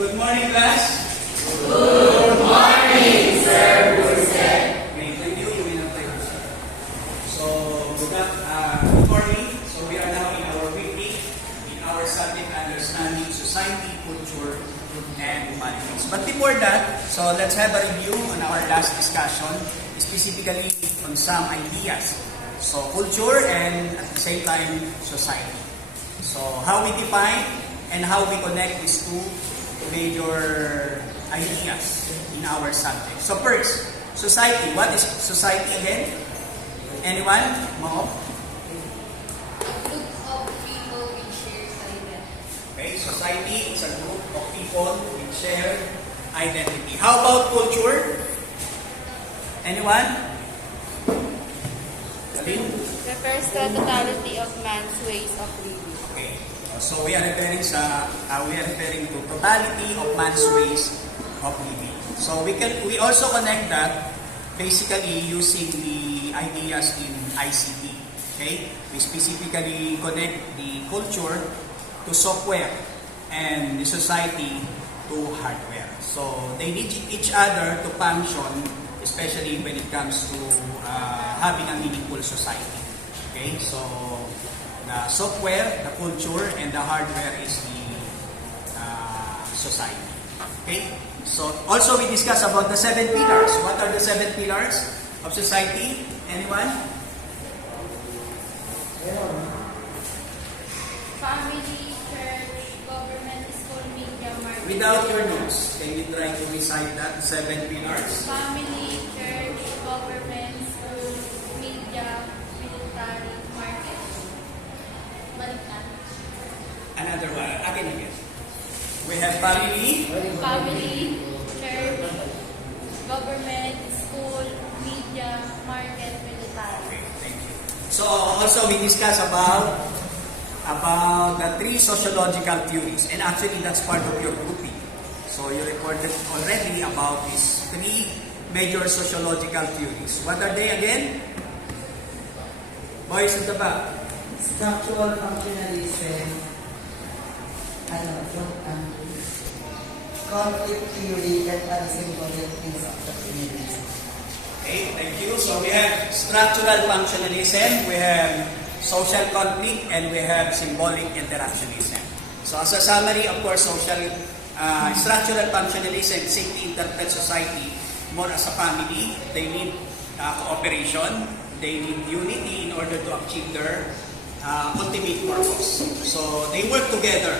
Good morning, class. Good morning, Sir Jose. Okay, thank you. You may not take this. So, good morning. So, we are now in our weekly, in our subject understanding society, culture, and humanities. But before that, so let's have a review on our last discussion, specifically on some ideas. So, culture and at the same time, society. So, how we define and how we connect these two major ideas in our subject. So first, society. What is society again? Anyone? Mo? A group of people with shared identity. Okay, society is a group of people with shared identity. How about culture? Anyone? Alin? Refers to the totality of man's ways of living. Okay. So we are referring to totality of man's ways of living. So we also connect that basically using the ideas in ICT. Okay? We specifically connect the culture to software and the society to hardware. So they need each other to function, especially when it comes to having a meaningful society. Okay? So the software, the culture, and the hardware is the society. Okay? So, also we discussed about the 7 pillars. What are the 7 pillars of society? Anyone? Family, church, government, school, media, market. Without your notes, can you try to recite that 7 pillars? Family, church, government, school, media, military, market. Balikan. Another one. Again. We have family. Family, church, government, school, media, market, military. Okay, thank you. So, also we discussed about the 3 sociological theories. And actually, that's part of your grouping. So, you recorded already about these 3 major sociological theories. What are they again? Boys at the back. Structural functionalism, conflict theory, and symbolic principles. Okay, thank you. So we have structural functionalism, we have social conflict, and we have symbolic interactionism. So as a summary, of course, structural functionalism simply interprets society more as a family. They need cooperation, they need unity in order to achieve their ultimate purpose. So they work together.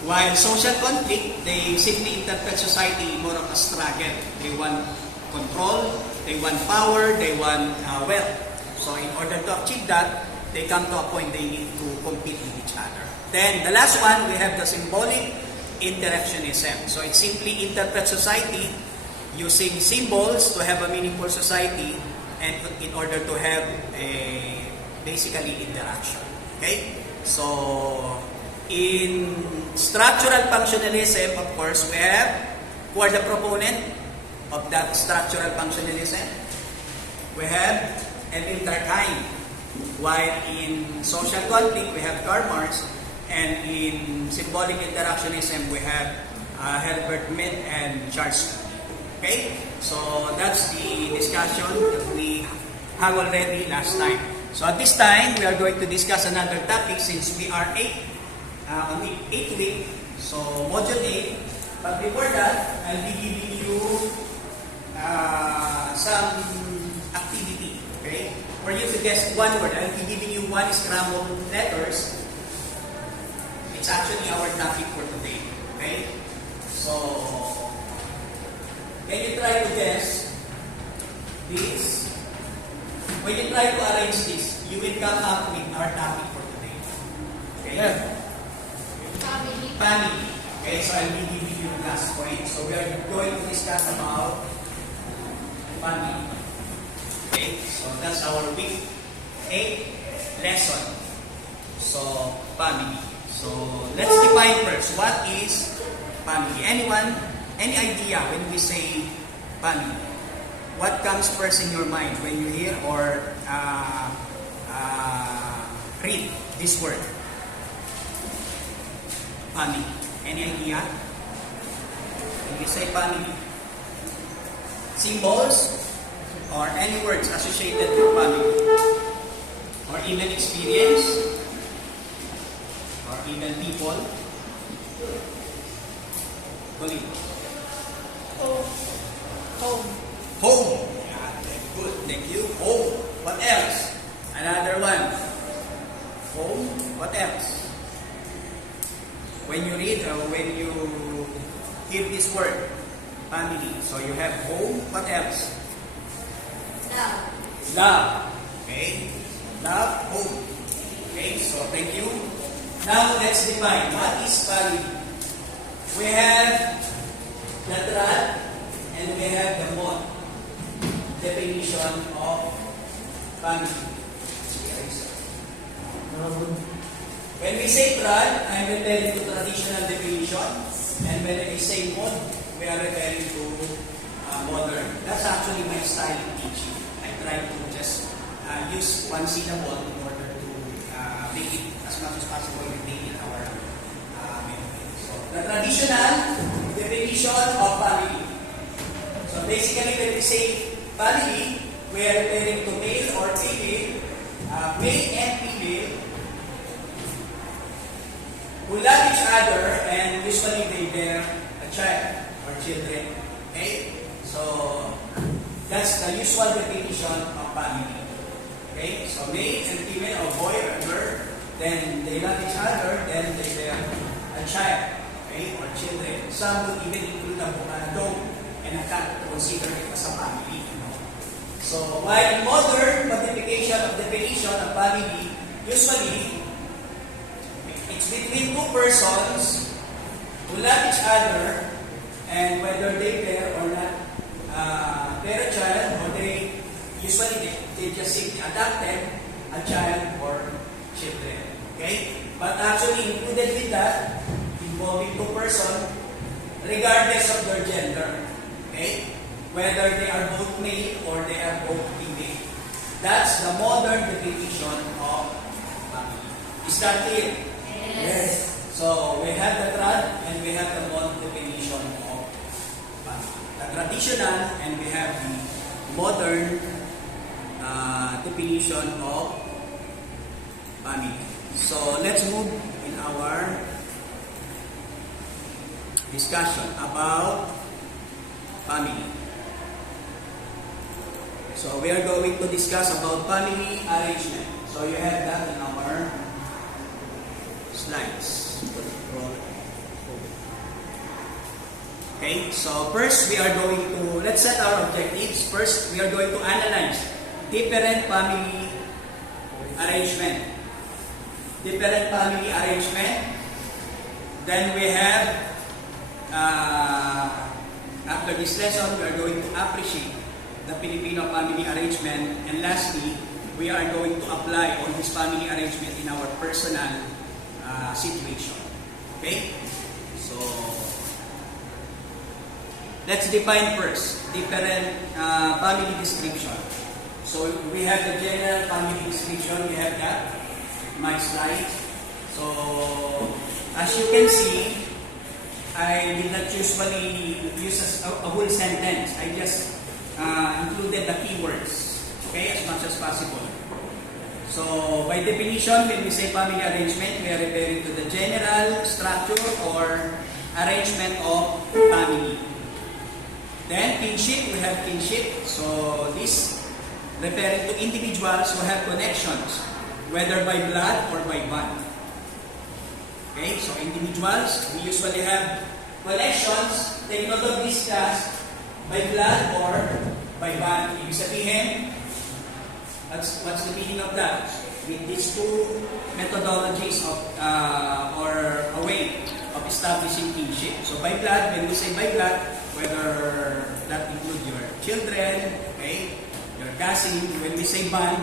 While social conflict, they simply interpret society more of a struggle. They want control, they want power, they want wealth. So in order to achieve that, they come to a point they need to compete with each other. Then the last one, we have the symbolic interactionism. So it simply interprets society using symbols to have a meaningful society and in order to have a basically interaction. Okay? So in structural functionalism, of course, we have who are the proponent of that structural functionalism. We have Emil Durkheim, while in social conflict, we have Karl Marx, and in symbolic interactionism, we have Herbert Mead and Charles. Okay? So that's the discussion that we have already last time. So at this time, we are going to discuss another topic since we are on the 8th week, so module 8. But before that, I'll be giving you some activity, okay? For you to guess one word, I'll be giving you 1 scrambled letters. It's actually our topic for today, okay? So, can you try to guess this? When you try to arrange this, you will come up with our topic for today. Okay? Yeah. Family. Okay, so I'll be giving you the last point. So we are going to discuss about family. Okay, so that's our week 8 lesson. So, family. So, let's define first. What is family? Anyone? Any idea when we say family? What comes first in your mind when you hear or read this word? Family. Any idea? when we say family. Symbols or any words associated with family, or even experience, or even people. Colleague. Home. Home. Home. Yeah, very good. Thank you. Home. What else? Another one. Home. What else? When you read or when you hear this word, family. So you have home. What else? Love. Love. Okay. Love, home. Okay. So thank you. Now let's define what is family. We have the trad and we have the mod definition of family. When we say trad, I'm referring to traditional definition, and when we say mod, we are referring to modern. That's actually my style of teaching. I try to just use one syllable in order to make it as much as possible retain in our memory. So, the traditional definition of family. So basically, when we say family, we are referring to male or female, male and female, who love each other and usually they bear a child or children. Okay? So, that's the usual definition of family. Okay? So, male and female, or boy or girl, then they love each other, then they bear a child. Okay? Or children. Some would even include a dog and a cat to consider it as a family. So, while modern modification of definition of family, usually, it's between two persons who love each other, and whether they bear or not bear a child, or they usually they just simply adopted a child or children. Okay? But actually included with that, involving two persons, regardless of their gender. Okay? Whether they are both male or they are both female. That's the modern definition of family. Is that clear? Yes. So, we have the trad and we have the modern definition of family. The traditional and we have the modern definition of family. So, let's move in our discussion about family. So, we are going to discuss about family arrangement. So, you have that in our slides. Okay, so first we are going to, let's set our objectives. First, we are going to analyze different family arrangement. Different family arrangement. Then we have, after this lesson, we are going to appreciate the Filipino family arrangement. And lastly, we are going to apply all this family arrangement in our personal situation. Okay? So, let's define first different family description. So, we have the general family description. We have that in my slides. So, as you can see, I did not usually use a whole sentence. I just included the keywords, okay, as much as possible. So, by definition, when we say family arrangement, we are referring to the general structure or arrangement of family. Then, kinship, we have kinship. So, this referring to individuals who have connections, whether by blood or by bond. Okay, so individuals, we usually have connections, take note of this class, by blood or by bond. Ibig sabihin, what's the meaning of that? With these two methodologies of or a way of establishing kinship. So by blood, when we say by blood, whether that include your children, okay, your cousin, when we say bond,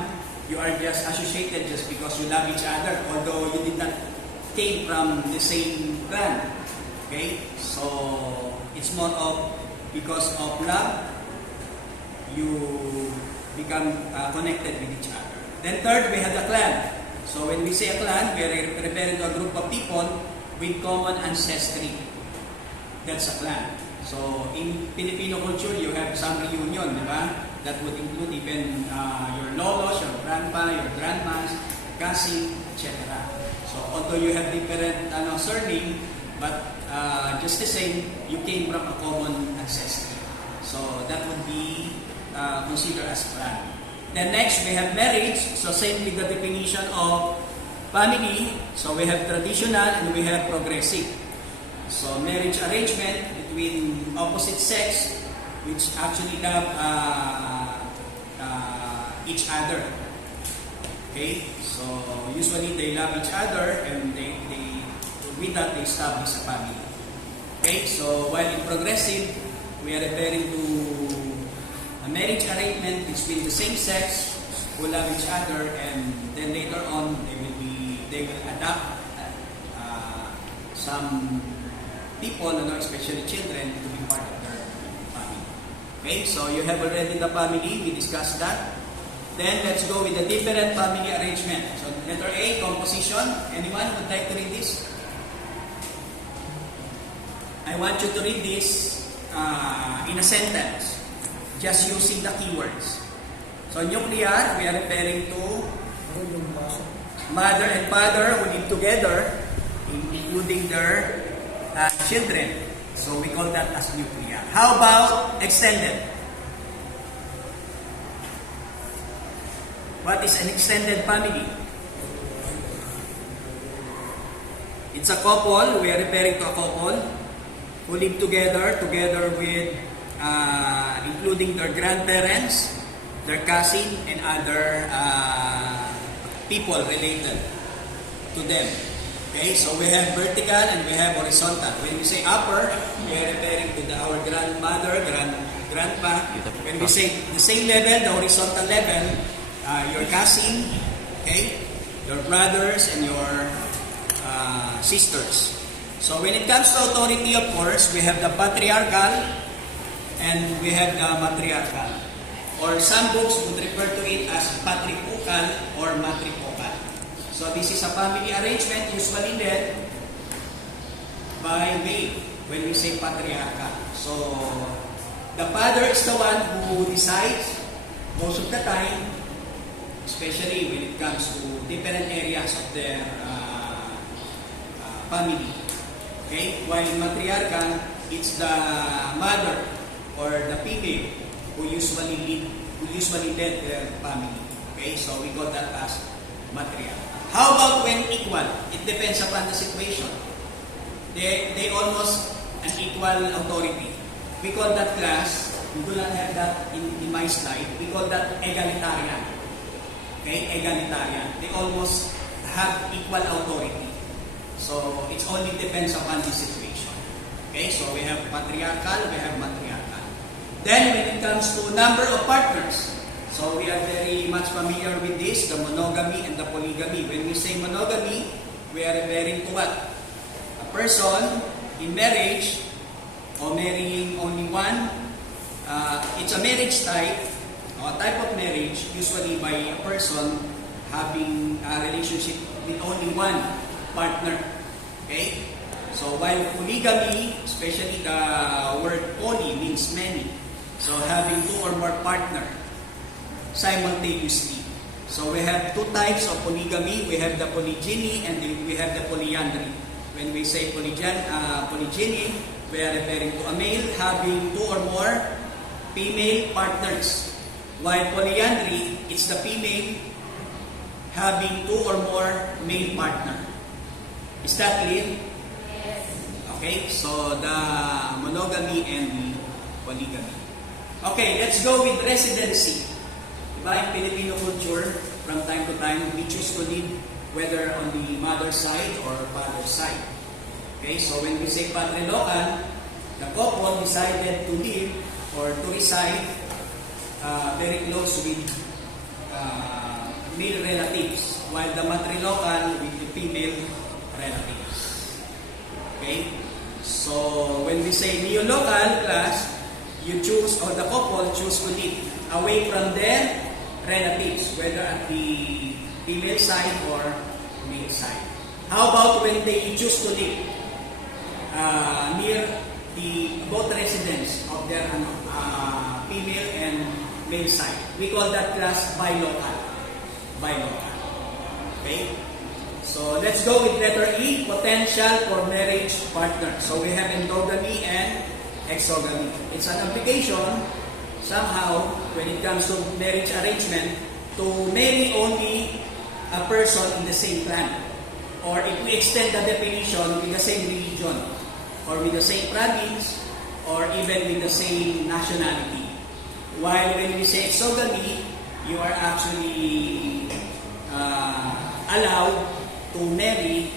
you are just associated just because you love each other, although you did not came from the same clan. Okay, so it's more of because of love, you become connected with each other. Then third, we have the clan. So when we say a clan, we are referring to a group of people with common ancestry. That's a clan. So in Filipino culture, you have some reunion, di ba? That would include even your lolos, your grandpa, your grandmas, cousin, etc. So although you have different surname, but just the same, you came from a common ancestry. So that would be considered as clan. Then next, we have marriage. So same with the definition of family. So we have traditional and we have progressive. So marriage arrangement between opposite sex, which actually love each other. Okay, so usually they love each other and they with that they establish a family. Okay, so while in progressive, we are referring to a marriage arrangement between the same sex who love each other, and then later on they will adopt some people, especially children, to be part of their family. Okay, so you have already the family, we discussed that. Then let's go with the different family arrangement. So letter A, composition. Anyone would like to read this? I want you to read this in a sentence, just using the keywords. So nuclear, we are referring to mother and father who live together, including their children. So we call that as nuclear. How about extended? What is an extended family? It's a couple. We are referring to a couple who live together with including their grandparents, their cousin, and other people related to them. Okay, so we have vertical and we have horizontal. When we say upper, we are referring to our grandmother, grandpa. When we say the same level, the horizontal level, your cousin, okay, your brothers, and your sisters. So when it comes to authority, of course, we have the patriarchal and we have the matriarchal. Or some books would refer to it as patripocal or matripocal. So this is a family arrangement usually led by male when we say patriarchal. So the father is the one who decides most of the time, especially when it comes to different areas of their family. Okay? While in matriarchal, it's the mother or the female who usually led their family. Okay? So we call that as matriarchal. How about when equal? It depends upon the situation. They almost an equal authority. We call that class, we do not have that in my slide, we call that egalitarian. Okay, egalitarian. They almost have equal authority. So it only depends upon the situation. Okay, so we have patriarchal, we have matriarchal. Then when it comes to number of partners, so we are very much familiar with this, the monogamy and the polygamy. When we say monogamy, we are referring to what? A person in marriage or marrying only one. It's a marriage type, or type of marriage, usually by a person having a relationship with only one partner. Okay? So while polygamy, especially the word poly means many. So having two or more partners simultaneously. So we have two types of polygamy. We have the polygyny and we have the polyandry. When we say polygyny, we are referring to a male having two or more female partners. While polyandry, it's the female having two or more male partners. Is that clear? Yes. Okay, so the monogamy and the polygamy. Okay, let's go with residency. Diba, in Filipino culture, from time to time, we choose to live whether on the mother's side or father's side. Okay, so when we say patrilocal, the couple decided to live or to reside very close with male relatives, while the matrilocal with the female relatives. Okay, so when we say neolocal class, you choose, or the couple choose to live away from their relatives, whether at the female side or male side. How about when they choose to live near both residents of their female and male side. We call that class bilocal. Bilocal. Okay? So let's go with letter E, potential for marriage partner. So we have endogamy and exogamy. It's an application somehow when it comes to marriage arrangement to marry only a person in the same clan. Or if we extend the definition with the same religion, or with the same province, or even with the same nationality. While when we say exogamy, you are actually allowed to marry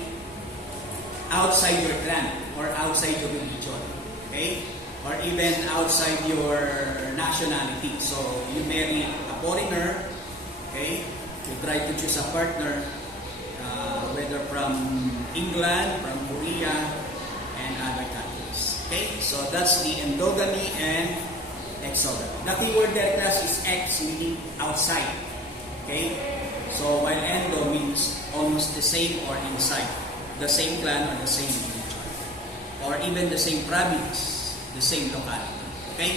outside your clan or outside your religion, okay? Or even outside your nationality. So you marry a foreigner, okay? You try to choose a partner, whether from England, from Korea, and other countries. Okay? So that's the endogamy and exogamy. The key word there, class, is ex, meaning outside. Okay? So while endo means almost the same or inside. The same clan or the same religion. Or even the same province, the same locality. Okay?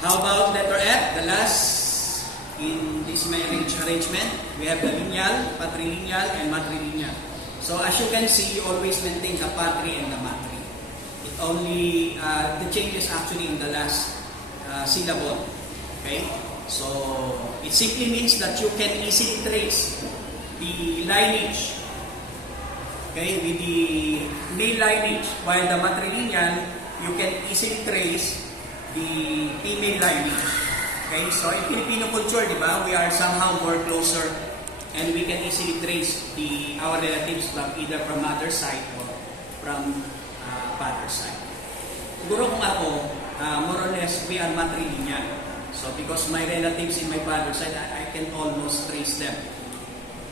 How about letter F, the last in this marriage arrangement? We have the lineal, patrilineal, and matrilineal. So as you can see, you always maintain the patri and the matri. It only, the change is actually in the last syllable. Okay? So it simply means that you can easily trace the lineage, okay, with the male lineage, while the matrilineal, you can easily trace the female lineage. Okay? So in Filipino culture, di ba, we are somehow more closer and we can easily trace our relatives from either from mother side or from father side. Siguro kung ako, more or less, we are matrilineal. So because my relatives in my father's side, I can almost trace them.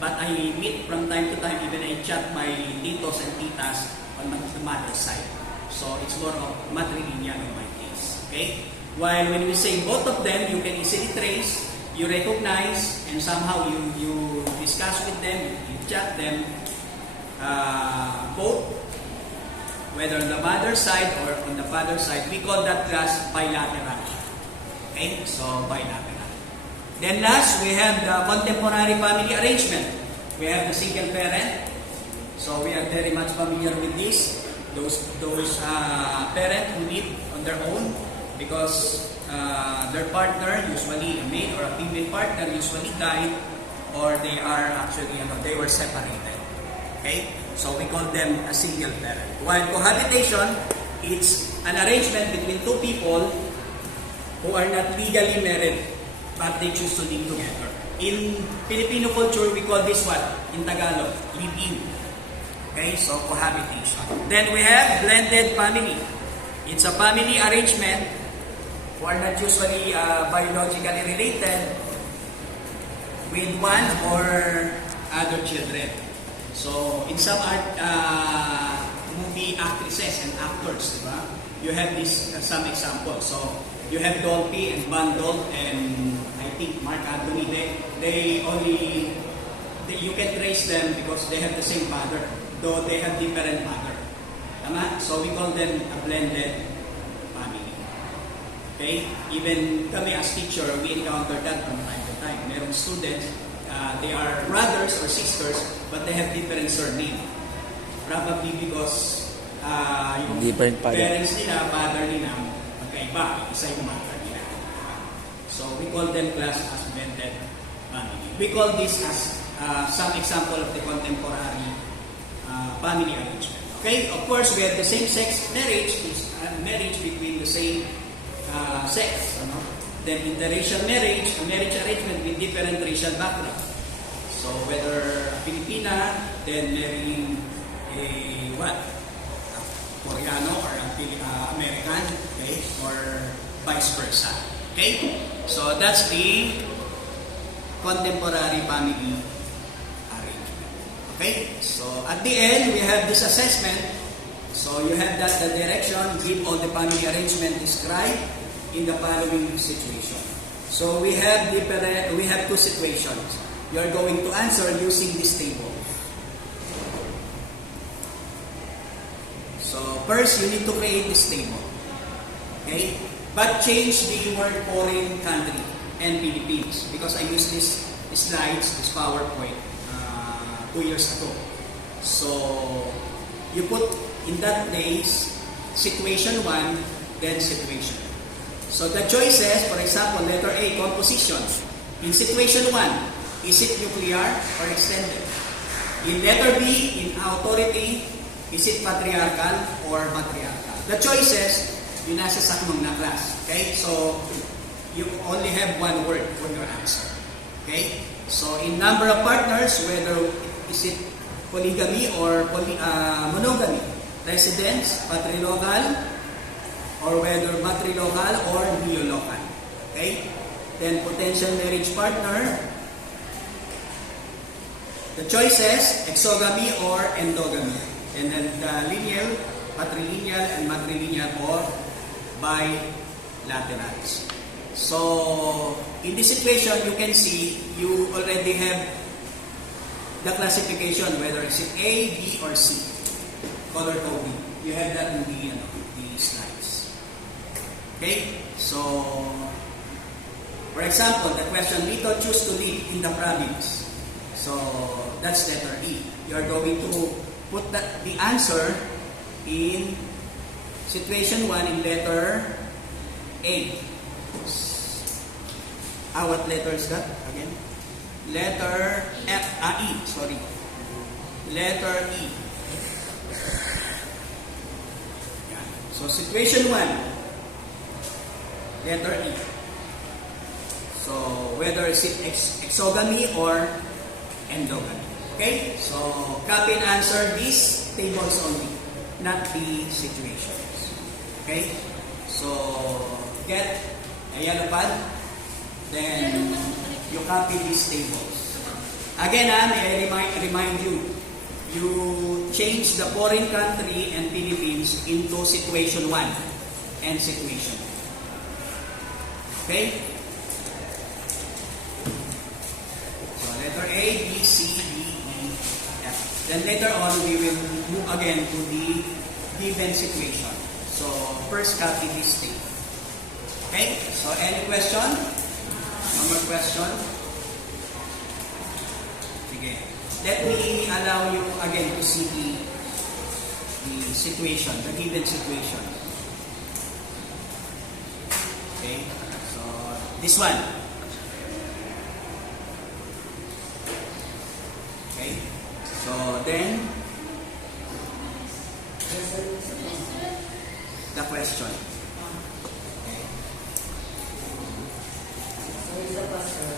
But I meet from time to time, even I chat my titos and titas on the mother's side. So it's more of matrilineal in my case. Okay? While when we say both of them, you can easily trace, you recognize, and somehow you discuss with them, you chat them, both, whether on the mother's side or on the father's side. We call that class bilateral. Okay? So bilateral. Then last, we have the contemporary family arrangement. We have the single parent. So we are very much familiar with this. Those parents who live on their own because their partner, usually a male or a female partner, usually died, or they are actually, they were separated. Okay? So we call them a single parent. While cohabitation, it's an arrangement between two people who are not legally married, but they choose to live together. In Filipino culture, we call this what? In Tagalog, live-in. Okay, so cohabitation. Then we have blended family. It's a family arrangement who are not usually biologically related with one or other children. So in some movie actresses and actors, diba? You have this some examples. So you have Dolphy and Bandol and I think Mark Anthony. You can trace them because they have the same father, though they have different mother. Tama? So we call them a blended family. Okay? Even kami as teacher, we encounter that from time to time. Merong students, they are brothers or sisters, but they have different surname. Probably because yung different parents nila, father nila, magkaiba, isa yung mother nila. So we call them class as blended family. We call this as some example of the contemporary family arrangement. Okay, of course, we have the same-sex marriage, marriage between the same sex. Then interracial marriage, a marriage arrangement with different racial background. So whether Filipina, then marrying a Koreano or American, okay, or vice versa. Okay, so that's the contemporary family arrangement. Okay, so at the end we have this assessment. So you have that the direction, give all the family arrangement described in the following situation. So we have two situations. You are going to answer using this table. So first, you need to create this table. Okay? But change the word foreign country and Philippines because I used this slides, this PowerPoint 2 years ago. So, you put in that place situation 1, then situation. So, the choices, for example, letter A, composition. In situation 1, is it nuclear or extended? In letter B, in authority, is it patriarchal or matriarchal? The choices, yun nasa sakmong na class. Okay? So, you only have one word for your answer. Okay? So, in number of partners, whether is it polygamy or monogamy, residence, patrilocal, or whether matrilocal or biolocal. Okay? Then, potential marriage partner, the choices, exogamy or endogamy. And then the lineal, patrilineal, and matrilineal or bilaterals. So, in this equation, you can see you already have the classification, whether it's A, B, or C. Color coding. You have that in the slides. Okay? So, for example, the question, Lito choose to live in the province. So, that's letter E. You are going to put the answer in situation 1 in letter A. What letter is that again? Letter E, sorry. Letter E. Yeah. So, situation 1, letter E. So, whether it's exogamy or endogamy. Okay? So, copy and answer these tables only, not the situations. Okay? So, get a yellow pad, then you copy these tables. Again, may I remind you, you change the foreign country and Philippines into situation 1 and situation. Okay? So, letter A, B, C, D, then later on, we will move again to the given situation. So, first copy this thing. Okay? So, any question? No more question? Sige. Let me allow you again to see the situation, the given situation. Okay? So, this one. Okay? So then, the question. Okay. So is the question